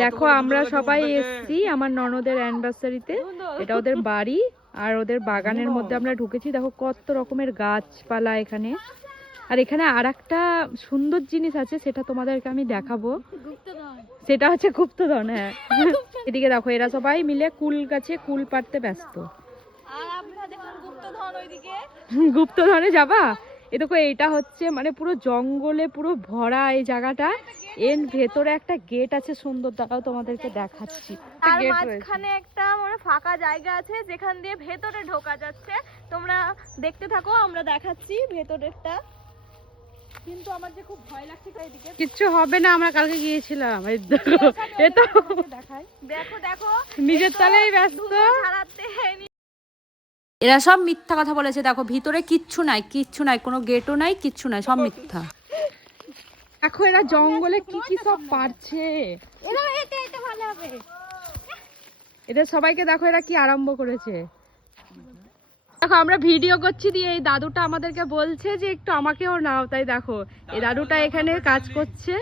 দেখো আমরা সবাই এসেছি আমার ননদের অ্যানিভার্সারিতে। এটা ওদের বাড়ি আর ওদের বাগানের মধ্যে আমরা ঢুকেছি। দেখো কত রকমের গাছপালা এখানে। আর এখানে আরেকটা সুন্দর জিনিস আছে, সেটা তোমাদেরকে আমি দেখাবো। সেটা হচ্ছে গুপ্তধন। হ্যাঁ, এদিকে দেখো এরা সবাই মিলে কুল গাছে কুল পাড়তে ব্যস্ত। গুপ্তধনে যাবা? এ দেখো এইটা হচ্ছে মানে পুরো জঙ্গলে পুরো ভরা এই জায়গাটা। এর ভেতরে একটা গেট আছে সুন্দর, দাঁড়াও তোমাদেরকে দেখাচ্ছি। আর মাঝখানে একটা মানে ফাঁকা জায়গা আছে যেখান দিয়ে ভেতরে ঢোকা যাচ্ছে। তোমরা দেখতে থাকো, আমরা দেখাচ্ছি ভেতরেরটা। কিন্তু আমার যে খুব ভয় লাগছে এদিকে। কিচ্ছু হবে না, আমরা কালকে গিয়েছিলাম। এই দেখো এটা দেখাই, দেখো দেখো নিজের তলায় ব্যস্ত। এরা সব মিথ্যা কথা বলেছে। দেখো ভিতরে কিচ্ছু নাই, কিচ্ছু নাই, কোনো গেটও নাই, কিচ্ছু নাই, সব মিথ্যা। দেখো এরা জঙ্গলে কি কি সব পারছে। এটা ভালো হবে। এদের সবাইকে দেখো এরা কি আরম্ভ করেছে। দেখো আমরা ভিডিও করছি, দিয়ে এই দাদুটা আমাদেরকে বলছে যে একটু আমাকেও নাও। তাই দেখো এই দাদুটা এখানে কাজ করছে।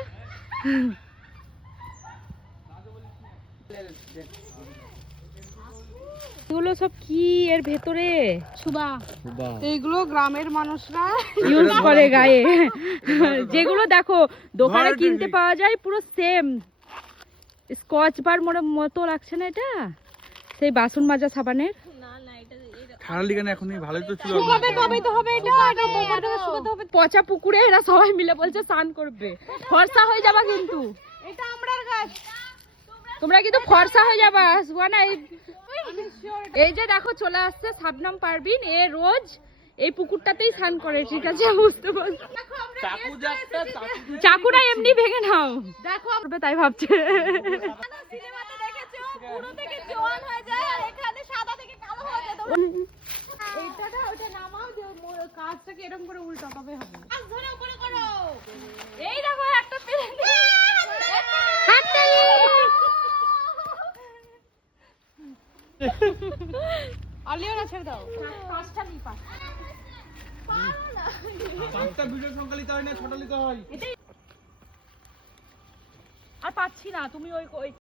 এগুলো সব কি এর ভেতরে? এইগুলো গ্রামের মানুষরা ইউজ করে গায়ে। যেগুলো দেখো দোকানে কিনতে পাওয়া যায় পুরো সেম স্কচ বার মতো লাগছে না এটা? সেই বাসন মাজা সাবানের। পচা পুকুরে এরা সবাই মিলে বলছে স্নান করবে, ফর্সা হয়ে যাবা কিন্তু। এটা আমরার গাছ। তোমরা কিন্তু ফর্সা হয়ে যাবা, সুয়ানা। এই যে দেখো চলে আসছে শাবনাম পারভিন। এ রোজ এই পুকুরটাতেই স্নান করে, ঠিক আছে? বুঝতে পারছো? চাকুটা এমনি ভেঙে নাও, দেখো তাই ভাবছে। সিনেমাতে দেখেছো পুরো থেকে জোয়ান হয়ে যায় আর এখানে সাদা থেকে কালো হয়ে যায়। এইটাটা ওটা নামাও, যে কাজটাকে এরকম করে উল্টাতে হবে। ধরে উপরে করো। এই দেখো একটা পেলে আলিও না, ছেড়ে দাও। পাঁচটা নি পাঁচটা ভিডিও সংকলিত হয় না, ছোট লিখা হয়। আর পাচ্ছি না, তুমি ওই